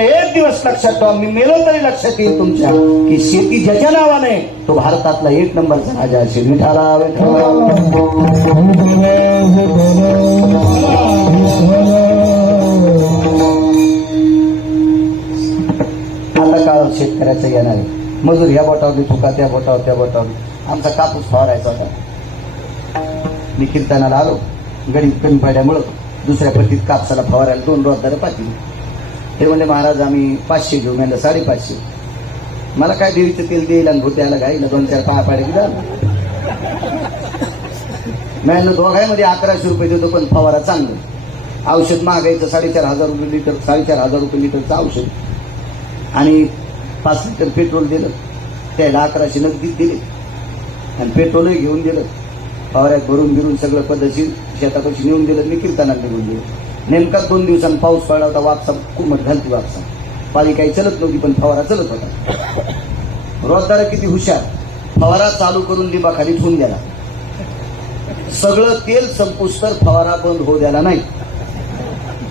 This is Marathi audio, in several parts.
एक दिवस लक्षात ठेवा मी मेलो तरी लक्षात येईल तुमच्या. की शेती ज्याच्या नावाने तो भारतातला एक नंबरचा राजा असेल विठाला आता काळ शेतकऱ्याचा येणार आहे. मजूर ह्या बोटावरती चुका त्या बोटावर त्या बोटावर आमचा कापूस फवारायचा होता मी कीर्तनाला आलो. गणित कमी पडल्यामुळं दुसऱ्या पट्टीत कापसाला फवारायला दोन रोजदार पाठी हे म्हणले महाराज आम्ही पाचशे घेऊ. म्हणलं साडेपाचशे. मला काय देवीचं तेल देईल आणि भूत्याला घाईला दोन चार पाया पाड्या की म्हणलं दोघांमध्ये अकराशे रुपये देतो पण फवारा चांगलं औषध महागायचं साडेचार हजार रुपये लिटर साडेचार हजार रुपये लिटरचं औषध. आणि पाच लिटर पेट्रोल दिलं. त्याला अकराशे नगदी दिले. आणि पेट्रोलही घेऊन दिलं. फवाऱ्यात भरून बिरून सगळं पद्धतशीर शेतापाशी नेऊन दिलं मी कीर्तनात निघून दिलं नेमका दोन दिवसांनी पाऊस पडला होता वापसा कुमट घालती वापसा पाळी काही चलत नव्हती पण फवारा चलत होता. रोजदार किती हुशार. फवारा चालू करून लिंबाखाली ठेवून द्याला सगळं तेल संपुष्टर तर फवारा बंद होऊ द्याला नाही.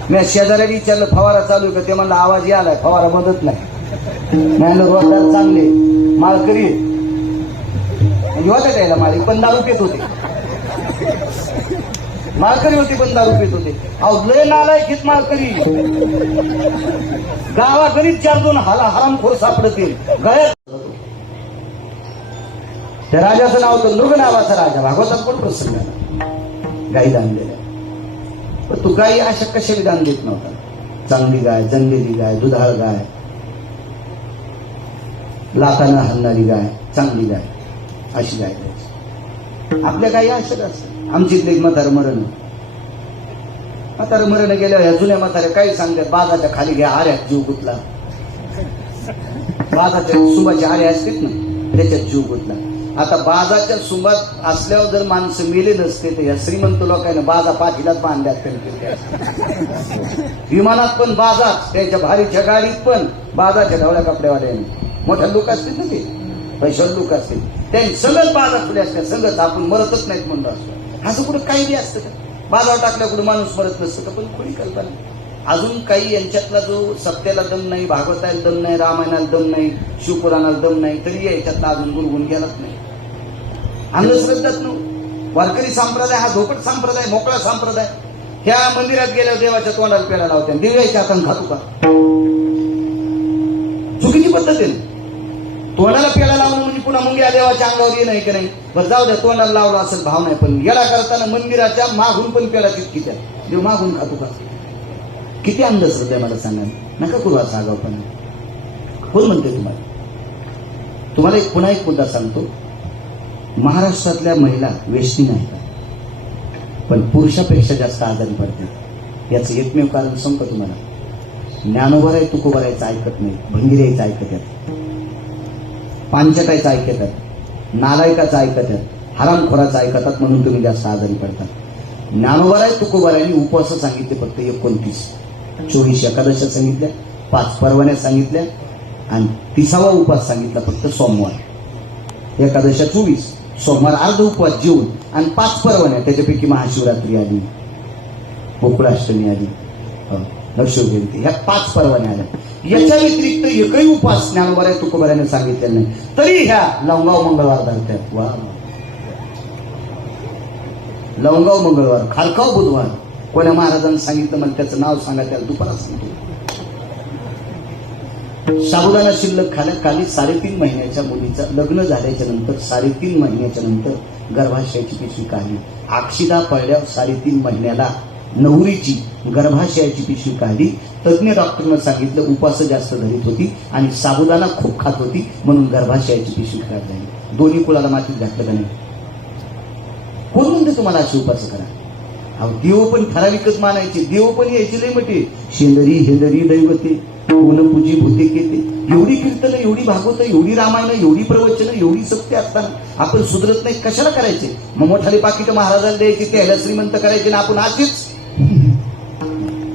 मी शेजाऱ्याने विचारलं फवारा चालू का? ते म्हणलं आवाज यालाय फवारा बंदच नाही. म्हणलं चांगले माळकरी होता त्याला माळी पण दारू पेत होते. माळकरी होती पण दारू पित होते. अहो लय नालाय घेत माळकरी गावागणित चार दोन हाला हरामखोर सापडतील. गळ्यात त्या राजाचं नाव होतं नृग नावाचा राजा भागवतात पण प्रसंग गाई दान दिल्या पण तू गाई अशा कशाला दान देत नव्हता? चांगली गाय जंगलेली गाय दुधाळ गाय लाताना हलणारी गाय चांगली गाय अशी गाय द्यायची. आपल्या गायी अशाच असतात. आमची इथले एक म्हातारं मरण. म्हातारं मरण गेल्यावर ह्या जुन्या म्हाताऱ्या काही सांगतात? बाजाच्या खाली घ्या आऱ्यात जीव गुतला. बाजाच्या सुंबाची आरे असतील ना त्याच्यात जीव गुतला. आता बाजाच्या सुंबात असल्यावर जर माणसं मेले नसते तर या श्रीमंत लोकांना बाजा पाठीलाच बांधल्यात विमानात पण बाजा त्यांच्या भारीच्या गाडीत पण बाजाच्या ढवळ्या कपड्यावाल्याने. मोठ्या लोक असतील ना ते? पैशावर लोक असतील. त्यांनी सगळं बाजा खुले असतात सगळंच आपण मरतच नाहीत म्हणलं असतो असं कुठं काही बी असतं का? बाजावर टाकल्या कुठं माणूस मरत नसतं का? पण कोणी कल्पना अजून काही यांच्यातला जो सत्याला दम नाही भागवताला दम नाही रामायणाला दम नाही शिवपुराणाला दम नाही तरी याच्यातला अजून गुणगुण गेलाच नाही. अंधश्रद्धाच नव्ह वारकरी संप्रदाय हा धोपट संप्रदाय मोकळा संप्रदाय. ह्या मंदिरात गेल्यावर देवाच्या तोंडाला पेला लावत्या दिव्याच्या हातानं खातो का? चुकीची पद्धत आहे तोंडाला पेला लावणं पुन्हा मुंग्या देवाच्या अंगावर येणं आहे की नाही? बरं जाऊ द्या तोंडाला लावला असेल भाव नाही पण याला करताना मंदिराच्या मागून पण पेला तितकी त्या. देव मागून खातो का? किती अंधश्रद्धा आहे मला सांगा. नका करू असा आगाव पण कोण म्हणते तुम्हाला? तुम्हाला एक पुन्हा एक मुद्दा सांगतो. महाराष्ट्रातल्या महिला वेष्टी नाही पण पुरुषापेक्षा जास्त आजारी पडतात. याचं एकमेव कारण सांगतो तुम्हाला. ज्ञानोबर आहे तुकोबरायचं ऐकत नाही भंगिरायचं ऐकत आहेत पांचटायचं ऐकतात नालायकाचं ऐकतात हरामखोराचं ऐकतात म्हणून तुम्ही जास्त आजारी पडतात. ज्ञानोबर आहे तुकोबर उपवास सांगितले फक्त एकोणतीस. चोवीस एकादशा सांगितल्या पाच परवान्या सांगितल्या आणि तिसावा उपवास सांगितला फक्त सोमवार. एकादशा चोवीस सोमवार अर्ध उपवास जेवून आणि पाच परवान्या त्याच्यापैकी महाशिवरात्री आली गोकुळाष्टमी आली हो, नरशिवजयंती ह्या पाच परवान्या आल्या. याच्या व्यतिरिक्त एकही उपास ज्ञानोबाऱ्या तुकोबाऱ्याने सांगितलेला नाही. तरी ह्या लवंगाव मंगळवार धरतात वा. लवंगाव मंगळवार खालकाव बुधवार. कोण्या महाराजांनी सांगितलं मला त्याचं नाव सांगा त्याला दुपारा सांगतो. साबुदाना शिल्लक खाण्याखाली साडेतीन महिन्याच्या मुलीचं लग्न झाल्याच्यानंतर साडेतीन महिन्याच्या नंतर गर्भाशयाची पिशवी काढली. अक्षिदा पडल्यावर साडेतीन महिन्याला नवरीची गर्भाशयाची पिशवी काढली. तज्ज्ञ डॉक्टरनं सांगितलं उपास जास्त धरीत होती आणि साबुदाना खूप खात होती म्हणून गर्भाशयाची पिशवी खराब झाली. दोन्ही कुळाला मातीत घातलं का नाही? कोण म्हणते तुम्हाला अशी उपास करा? अहो देव पण ठराविकच मानायचे. देव पण यायचे लय म्हणते शेंदरी हेंदरी दैवते पूजी भूते केते एवढी कीर्तन एवढी भागवत एवढी रामायण एवढी प्रवचन एवढी सत्य असताना आपण सुधरत नाही. कशाला करायचे? मग मोठाले पाकिट महाराजांना द्यायचे त्याला श्रीमंत करायचे ना आपण आधीच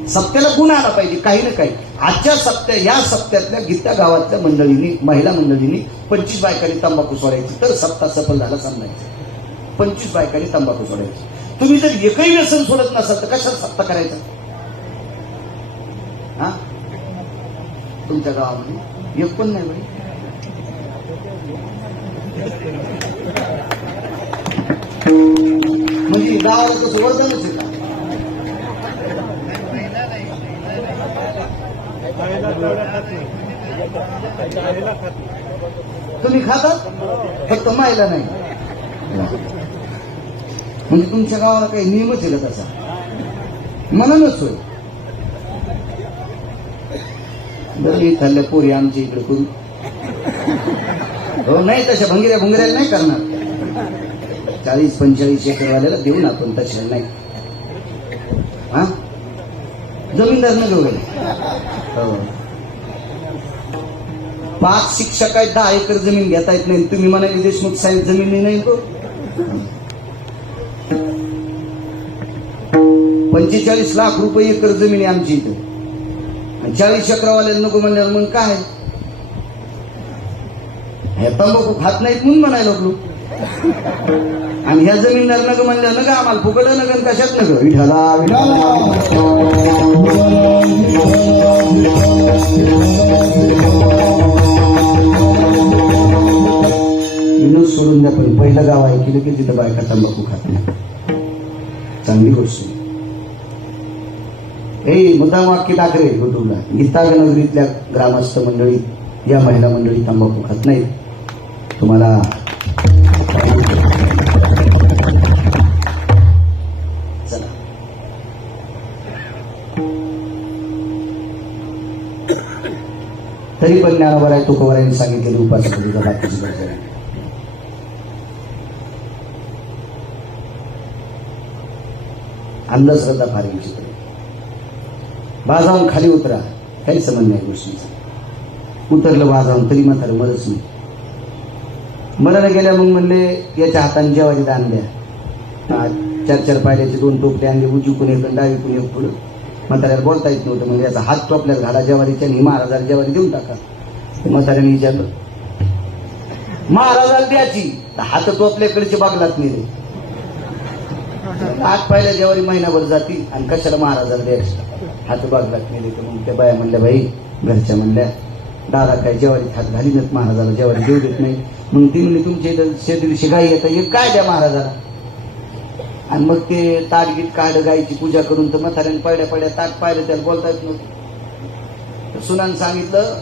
सत्याला गुण आला पाहिजे काही ना काही. आजच्या सत्य या सत्यातल्या गीता गावातल्या मंडळींनी महिला मंडळींनी पंचवीस बायकांनी तंबाखू सोडायची. तर सत्ता सफल झाला सांगायचं पंचवीस बायकांनी तंबाखू सोडायची. तुम्ही जर एकही व्यसन सोडत नसाल तर कशाला सत्ता करायचा? हा? तुमच्या गावामध्ये? एक पण नाही बाई. म्हणजे गावाला कसं वर्धनच आहे का तुम्ही खातात? फक्त मायला नाही. म्हणजे तुमच्या गावाला काही नियमच आहे का तसा म्हणूनच होय. बरं ही खाल्ल्या पोरी आमच्या इकडे करू हो नाही तशा भंगिऱ्या भुंगऱ्याला नाही करणार. चाळीस पंचेचाळीस एकरवाल्याला देऊ ना आपण तशा नाही. जमीनदार न घेऊ हो. पाच शिक्षक आहेत दहा एकर जमीन घेता येत नाही. तुम्ही म्हणाले देशमुख साहेब जमीन नाही तो पंचेचाळीस लाख रुपये एकर जमीन आहे आमची इथं. आणि चाळीस चक्रवाल्या नको म्हणल्यावर मग काय? हे तंबाखू खात नाहीत म्हणून म्हणायला लागलो. आणि ह्या जमीनदार नग म्हणल्या नग आम्हाला फुकट नग कशात नग? विठाला विठाला विनोद सोडून द्या पण पहिलं गाव ऐकलं की तिथं बायका तंबाखू खात नाही. चांगली गोष्ट हे ए मुद्दाम वाक्य टाकरे युट्यूबला गीतागनगरीतल्या ग्रामस्थ मंडळी या महिला मंडळी तंबाखू खात नाहीत. तुम्हाला तरी पण ज्ञानोबर आहे तुकोबरायांनी सांगितलेली उपासना बाकीची गरज आहे अंधश्रद्धा फार विचित्र बाजावून खाली उतरा काही संबंध नाही गोष्टीचा. उतरलं बाजावून तरी मात्र मरच नाही. मरायला गेल्या मग म्हणले याच्या हाताने जेवारी दान द्या. चार चार पायऱ्याचे दोन टोपले आणले उजवीकून एक डावी डावीकून एक पुढं. म्हाताऱ्याला बोलता येत नव्हतं. म्हणजे याचा हात टोपल्यात घाला जेवारीच्या आणि महाराजाला जेवारी देऊन टाका. ते म्हाताऱ्याने विचारलं महाराजाला द्याची हात तो आपल्याकडचे बागलात नेले. हात पाहिल्या जेवारी महिनाभर जाती आणि कशाला महाराजाला द्यायची? हात बागलात नेले. तर मग त्या बाया म्हणल्या बाई घरच्या म्हणल्या दादा काय जेवारी हात घालीनच महाराजाला जेवारी देऊ देत नाही. मग ती तुमच्या इथं शेतीविषयी गाई येता एक काय द्या महाराजाला? आणि मग ते ताट गीत काढलं गायची पूजा करून तर म्हाताऱ्याने पडल्या पडल्या ताट पाहिलं त्याला बोलता येत नव्हतं तर सुनानं सांगितलं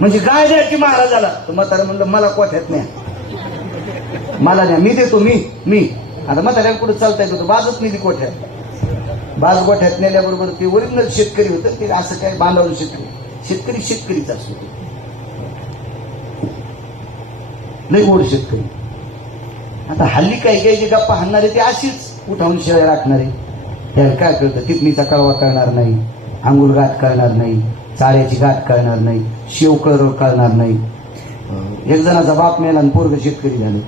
म्हणजे गाय द्यायची महाराजाला? तर म्हातारा म्हणलं मला कोठ्यात नाही मला नाही मी देतो मी मी. आता म्हाताऱ्या कुठं चालता येत होतं? नाही ती कोठ्यात? बाज गोठ्यात नेल्याबरोबर ते ओरिजिनल शेतकरी होतं. ते असं काय बांधावलं शेतकरी? शेतकरी शेतकरीच असतो. नाही गोड शेतकरी. आता हल्ली काही काही जे गप्पा हाणणारे ते अशीच उठावून शेळ्या राखणारे. त्याला काय कळतं? तिथनीचा कळवा करणार नाही आंघोळ गाठ करणार नाही चाऱ्याची गाठ करणार नाही शेव कर करणार नाही. एक जणाचा बाप मेला आणि पोरग शेतकरी झालं.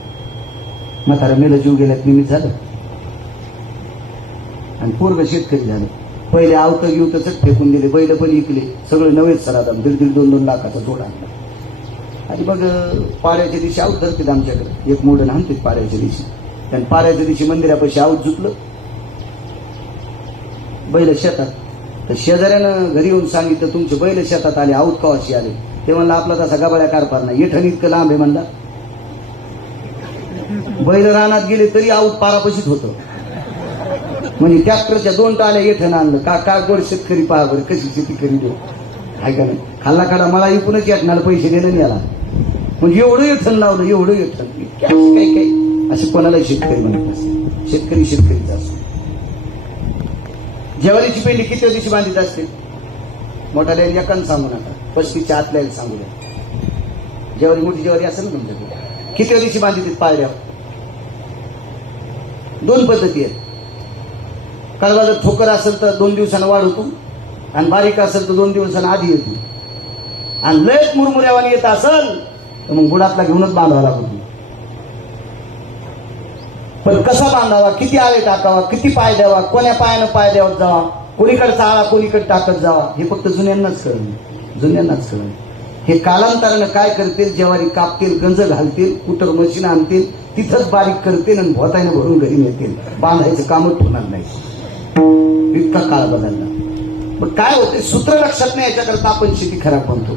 म्हातारा मेलं जीव गेल्यात निमित्त झालं. आणि पोरग शेतकरी झालं. पहिले आवतं गिवतं फेकून दिले बैल पण इकले सगळं नवेच सरादम दीड दीड दोन दोन लाखाचा जोड आणला. आणि मग पाऱ्याच्या दिवशी आऊत धरतात आमच्याकडे. एक मोडन आणतात पाऱ्याच्या दिवशी. त्यानं पाऱ्याच्या दिवशी मंदिरापाशी आऊत झुकलं. बैल शेतात. तर शेजाऱ्यानं घरी येऊन सांगितलं तुमचे बैल शेतात आले आऊत कवाशी आले? ते म्हणलं आपला तसा गबाळ्या कारभार नाही. येठण इतकं लांब आहे म्हणला. बैल रानात गेले तरी आऊत पारापशीत होतं. म्हणजे ट्रॅक्टरच्या दोन टाळ्या येठण आणलं. का का गोड शेतकरी पहा बरं कशी शेती करी देऊ हाय का नाही? खाल्ला खाडा मला इकूनच येटणार पैसे देणं नाही याला. म्हणजे एवढं येठण लावलं एवढं येठण काय काय? काही असे कोणाला शेतकरी म्हणत असेल शेतकरी शेतकरीच असतो. जेवारीची पेंडी किती दिवशी बांधित असते मोठ्या एकानं सांगू नका. पस्तीच्या आतल्या सांगू द्या जेवारी मोठी जेवारी असेल ना तुमच्याकडे किती दिवशी बांधित पायऱ्या? दोन पद्धती आहेत. कळवा जर ठोकर असेल तर दोन दिवसानं वाढ होतो. आणि बारीक असेल तर दोन दिवसानं आधी येतो. आणि लयच मुरमुऱ्यावानी येत असेल तर मग बुडातला घेऊनच बांधावा लागतो पण कसा बांधावा? किती आळे टाकावा? किती पाय द्यावा? कोण्या पायानं पाय द्यावत जावा? कोणीकडचा आळा कोणीकडे टाकत जावा? हे फक्त जुन्यांनाच कळलं. जुन्यांनाच कळलं. हे कालांतरानं काय करतील? ज्वारी कापतील गंज घालतील कुटर मशीन आणतील तिथंच बारीक करतील आणि भोतायनं भरून घरी नेतील. बांधायचं कामच होणार नाही. इतका काळ बदलला. पण काय होते सूत्र लक्षात नाही याच्याकरता आपण शेती खराब म्हणतो.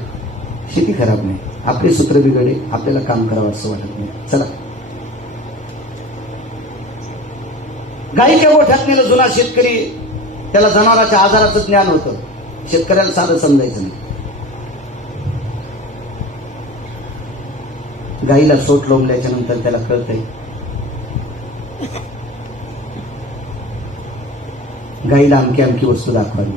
शेती खराब नाही. आपले सूत्र बिघडे आपल्याला काम करावं असं वाटत नाही. चला. गायीच्या गोठ्यात नेलं जुना शेतकरी त्याला जनावरांच्या आजाराचं ज्ञान होतं. शेतकऱ्याला साधं समजायचं नाही. गाईला सोट लोंबल्याच्या नंतर त्याला कळतंय. गाईला अमकी अमकी वस्तू दाखवावी.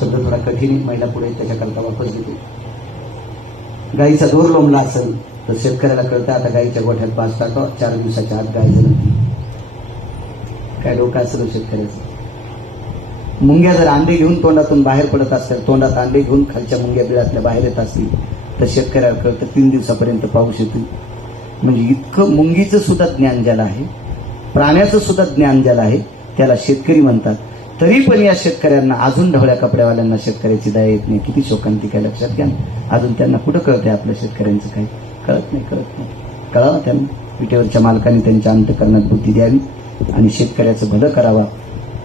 शब्द थोडा कठीण आहे, महिला पुढे त्याच्याकरता वापस घेते. गाईचा दोर लोंबला असेल तर शेतकऱ्याला कळतं आता गाईच्या गोठ्यात पाच टाका चार दिवसाच्या आत गाय झालं काय डोकं असेल शेतकऱ्याचं? मुंग्या जर अंडे घेऊन तोंडातून बाहेर पडत असतील तोंडात अंडे घेऊन खालच्या मुंग्या बिळातल्या बाहेर येत असतील तर शेतकऱ्याला कळतं तीन दिवसापर्यंत पाऊस येतो म्हणजे इतकं मुंगीचं सुद्धा ज्ञान ज्याला आहे प्राण्याचं सुद्धा ज्ञान ज्याला आहे त्याला शेतकरी म्हणतात. तरी पण या शेतकऱ्यांना अजून ढवळ्या कपड्यावाल्यांना शेतकऱ्याची दया येत नाही. किती शोकांती काय लक्षात घ्या अजून त्यांना कुठं कळते आपल्या शेतकऱ्यांचं काही? कळत नाही कळत नाही. कळावं त्यांना. पिठेवरच्या मालकाने त्यांच्या अंतकरणात बुद्धी द्यावी आणि शेतकऱ्याचं भलं करावा.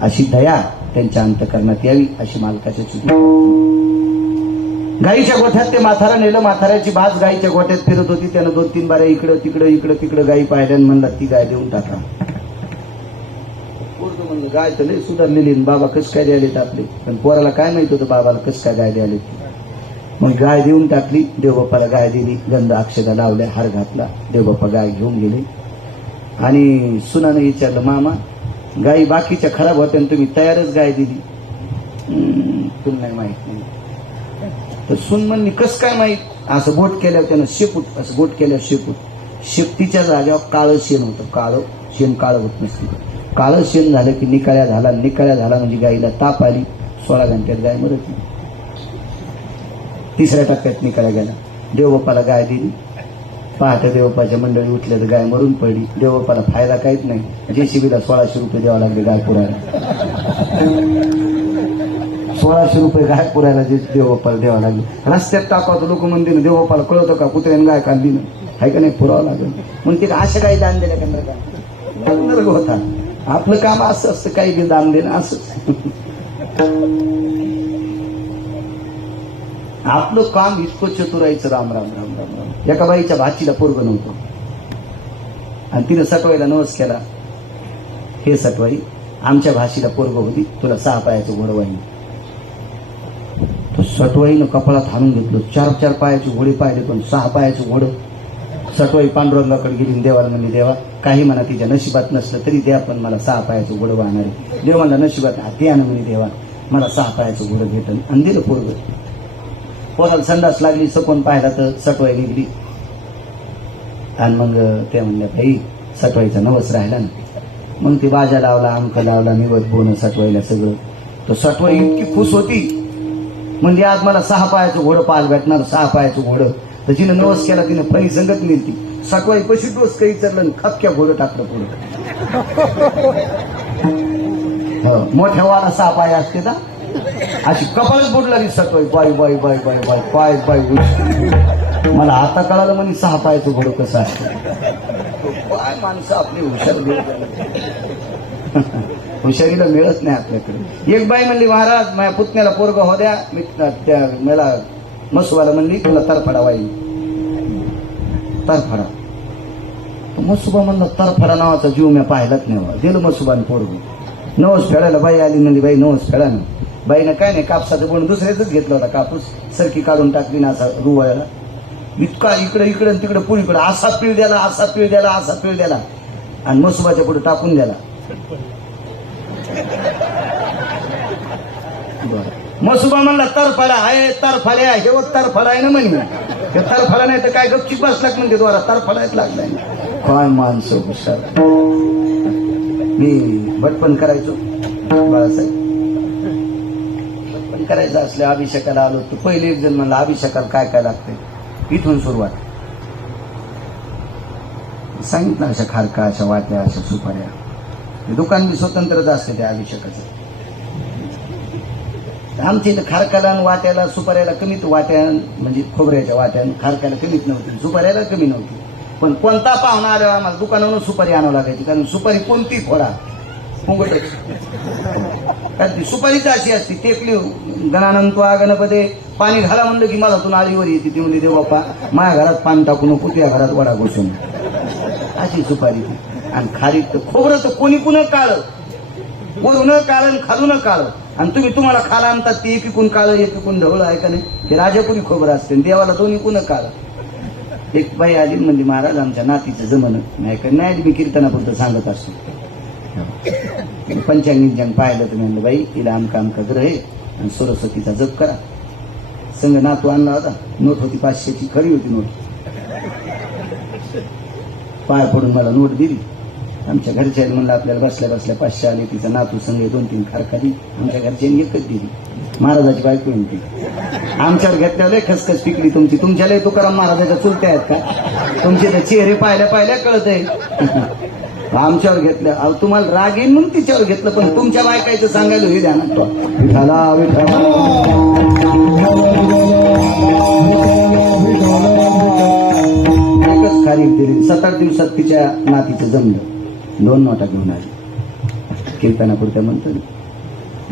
अशी दया त्यांच्या अंतकरणात यावी अशी मालकाच्या चुकी. गाईच्या गोठ्यात ते माथारा नेलं माथाऱ्याची भास गाईच्या गोठ्यात फिरत होती. त्यानं दोन तीन बाऱ्या इकडं तिकडं इकडं तिकडं गाई पाहिल्या म्हणला ती गाय देऊन टाका. पोरगं म्हणजे गाय तर लई सुधारलेली आहे. बाबा कस काय द्यायलेत आपले? पण पोराला काय माहीत होतं बाबाला कस काय गाय द्यायलेत? मग गाय देऊन टाकली देवबाप्पाला गाय दिली गंध अक्षदा लावल्या हार घातला देवबाप्पा गाय घेऊन गेले. आणि सुनानं विचारलं मामा गायी बाकीच्या खराब होत्या आणि तुम्ही तयारच गाय दिली. तुला नाही माहीत नाही. तर सुन म्हणली कस काय माहीत? असं बोट केल्यावर त्यानं शेपूट असं बोट केल्यावर शेपूट. शेपटीच्या जागेवर काळं शेण होतं काळं शेण काळं होत नसतं. काळं शेण झालं की निकाळ्या झाला निकाळ्या झाला म्हणजे गाईला ताप आली सोळा घंट्यात गाय मरत नाही. तिसऱ्या टप्प्यात निकाळ्या गेला. देवबाप्पाला गाय दिली. पहाटे देवबापाच्या मंडळी उठल्या तर गाय मरून पडली. देवबाप्पाला फायदा काहीच नाही. जेसीबीला सोळाशे रुपये द्यावा लागले गाय पुरायला. सोळाशे रुपये गाय पुरायला जे देवबाप्पाला द्यावं लागले. रस्त्यात टाकावं लोक म्हणते देवबाप्पाला कळतं का? कुत्र्याने गाय काढली ना? हाय का नाही? पुरावं लागेल. मग ते अशा काही दान दिल्या केंद्र का होता आपलं काम असं असतं काही बी दान देणं असंच आपलं काम इतकं चतुरायचं राम राम राम राम राम. एका बाईच्या भाचीला पोरग नव्हतं. आणि तिनं सटवाईला नवस केला. हे सटवाई आमच्या भाषेला पोरग होती तुला सहा पायाचं घोडं वाहिनी तर सटवाईनं कपाळात हाणून घेतलं. चार चार पायाचे घोडे पाहिले पण सहा पायाचं घोडं सटवाई पांडुरंगाकडे गेली देवाला म्हणली देवा काही म्हणा तिच्या नशिबात नसलं तरी द्या पण मला सहा पायाचं घोडं वाहणार देव म्हणला नशिबात हा द्या ना म्हणे देवा मला सहा पायाचं घोडं भेटल आणि दिलं पोरग. पोराला संडास लागली सपन पाहिला तर सटवाई निघली. आणि मग ते म्हणल्या भाई सटवाईचा नवस राहिला ना. मग ते बाजा लावला अंक लावला निवत बोन सटवाईला सगळं. तो सटवाई इतकी खुश होती. म्हणजे आज मला सहा पायाचं घोडं पाहायला भेटणार सहा पायाचं घोडं. तर जिनं नवस केला तिनं फणी संगत मिळती सटवाई पशी डोस काही चरलं आणि खपक्या टाकलं पुढं मोठ्या वाला सहा पाय असते ना अशी कपाळच बुडलाली सटवाई बाय बाय बाय बाय बाय पाय बाय मला आता कळालं म्हणे सहा पायाचं घोडं कसं असतं पाय माणसं आपली हुशार हुशारीला मिळत नाही आपल्याकडे. एक बाई म्हणली महाराज माझ्या पुतण्याला पोरग हो द्या. मी त्या मला मसुबाला म्हणली तुला तरफडा वाई तरफडा. मसुबा म्हणलं तरफडा नावाचा जीव मी पाहिलाच नाही. दिलं मसुबाने पोरग. नवस फेडायला बाई आली म्हणली बाई नवस फेडा ना बाईनं काय नाही कापसाचं पण दुसऱ्याच घेतला होता कापूस. सरकी काढून टाकली ना असा रुवायला इतका इकडे इकडे तिकडे पुढीकडे असा पीळ द्याला असा पीळ द्याला असा पीळ द्याला. आणि मसुबाच्या पुढे टाकून द्याला. बरं. मसुबा म्हणला तरफाला आहे. तरफाल्या हे व तरफाला आहे ना म्हणजे हे तरफाला नाही तर काय गपची बसलाच म्हणते द्वारा तरफालाच लागलाय. काय माणसं हुशार. मी भटपण करायचो. बाळासाहेब. करायचं असले अभिषेकाला आलो तर पहिले एक जण म्हणला अभिषेकाला काय काय लागतंय? इथून सुरुवात. सांगितलं अशा खारका अशा वाट्या अशा सुपाऱ्या. दुकान बी स्वतंत्रच असते त्या अभिषेकाचं. आमच्या इथं खारकाला वाट्याला सुपाऱ्याला कमीत वाट्या म्हणजे खोबऱ्याच्या वाट्यानं आणि खारकाला कमीत नव्हती सुपाऱ्याला कमी नव्हती. पण कोणता पाहुणा आल्यावर आम्हाला दुकानावरून सुपारी आणावं लागायची कारण सुपारी कोणती खोडा पुंगट. काय ती सुपारीच अशी असते टेकली गणानंतो गणपते पाणी घाला म्हणलं की मला तू आळीवर येते ती म्हणली देव बाप्पा माझ्या घरात पाणी टाकू नको त्या घरात वडा घुसून अशी सुपारी. ती आणि खारीत तर खोबरं तर कोणी पुन्हा काळ. वरून काळ आणि खालून काळ. आणि तुम्ही तुम्हाला खाला आणतात ते एकीकून काळ एकीकून ढवळं आहे का नाही? ते राजापुरी खोबरं असते देवाला दोन्ही कुणं काळ. एक बाई आली म्हणजे महाराज आमच्या नातीचं जमन नाही का? नाही मी कीर्तनापुरतं सांगत असतो. पंचांग निंजांग पाहिलं तर म्हणलं बाई तिला आमका आमका ग्रह आहे आणि सरस्वतीचा जप करा. संग नातू आणला होता. नोट होती पाचशेची खरी होती नोट. पाय पडून मला नोट दिली. आमच्या घरच्यांनी म्हणलं आपल्याला बसल्या बसल्या पाचशे आले तिचा नातू संघ दोन तीन खारखाली आमच्या घरच्यांनी एकच दिली. महाराजाची बायको आहे आमच्यावर घेतल्यावर लय खसखस पिकली तुमची. तुमच्या लय तुकाराम महाराजाच्या चुलत्या आहेत का? तुमचे तर चेहरे पाहिल्या पाहिल्या कळत आहे आमच्यावर घेतलं. अहो तुम्हाला राग येईन म्हणून तिच्यावर घेतलं पण तुमच्या बायकायचं सांगायला होईल ध्यानात विठाला विठाला एकच खारीफ दिली. सतरा आठ दिवसात तिच्या नातीचं जमलं. दोन नोटा घेऊन आली. कीर्तनापुरत्या म्हणतो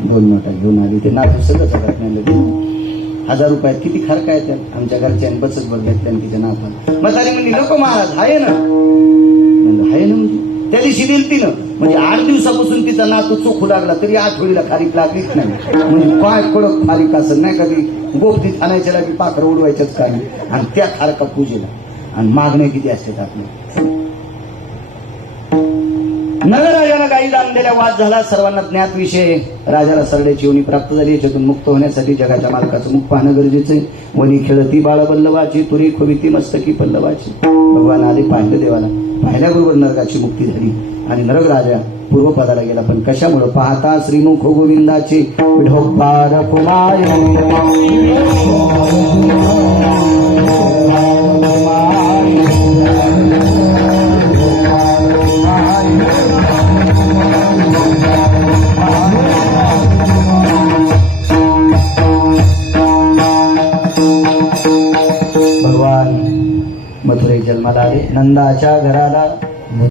दोन नोटा घेऊन आली. ते नातू सगळं सगळ्यात नाही हजार रुपयात किती खर्क आहे त्या आमच्या घरच्या बसच भर घेतल्या आणि तिच्या नातवाला मग तारी म्हणली नको महाराज आहे ना. म्हणलं आहे ना म्हणजे? त्या दिवशी दिली तिनं. म्हणजे आठ दिवसापासून तिचा नातू चोखू लागला तरी आठवडीला खारीक लागलीच नाही. म्हणजे पाय कडक खारीक असं नाही कधी गोपतीत आणायच्या लागी पाखरं उडवायच्याच काही. आणि त्या खारका पूजेला. आणि मागण्या किती असतात आपल्या? नगराजाला गाई आणलेल्या वाद झाला. सर्वांना ज्ञात विषय. राजाला सरड्याची योनी प्राप्त झाली. याच्यातून मुक्त होण्यासाठी जगाच्या मालकाचं मुख पाहणं गरजेचं आहे. वनी खेळती बाळ बल्लवाची तुरी खोविती मस्तकी पल्लवाची. भगवान आले पाहिलं देवाला. पाहिल्याबरोबर नरकाची मुक्ती झाली. आणि नरक राजा पूर्वपदाला गेला. पण कशामुळं? पाहता श्रीमुख गोविंदाचे. नंदाच्या घराला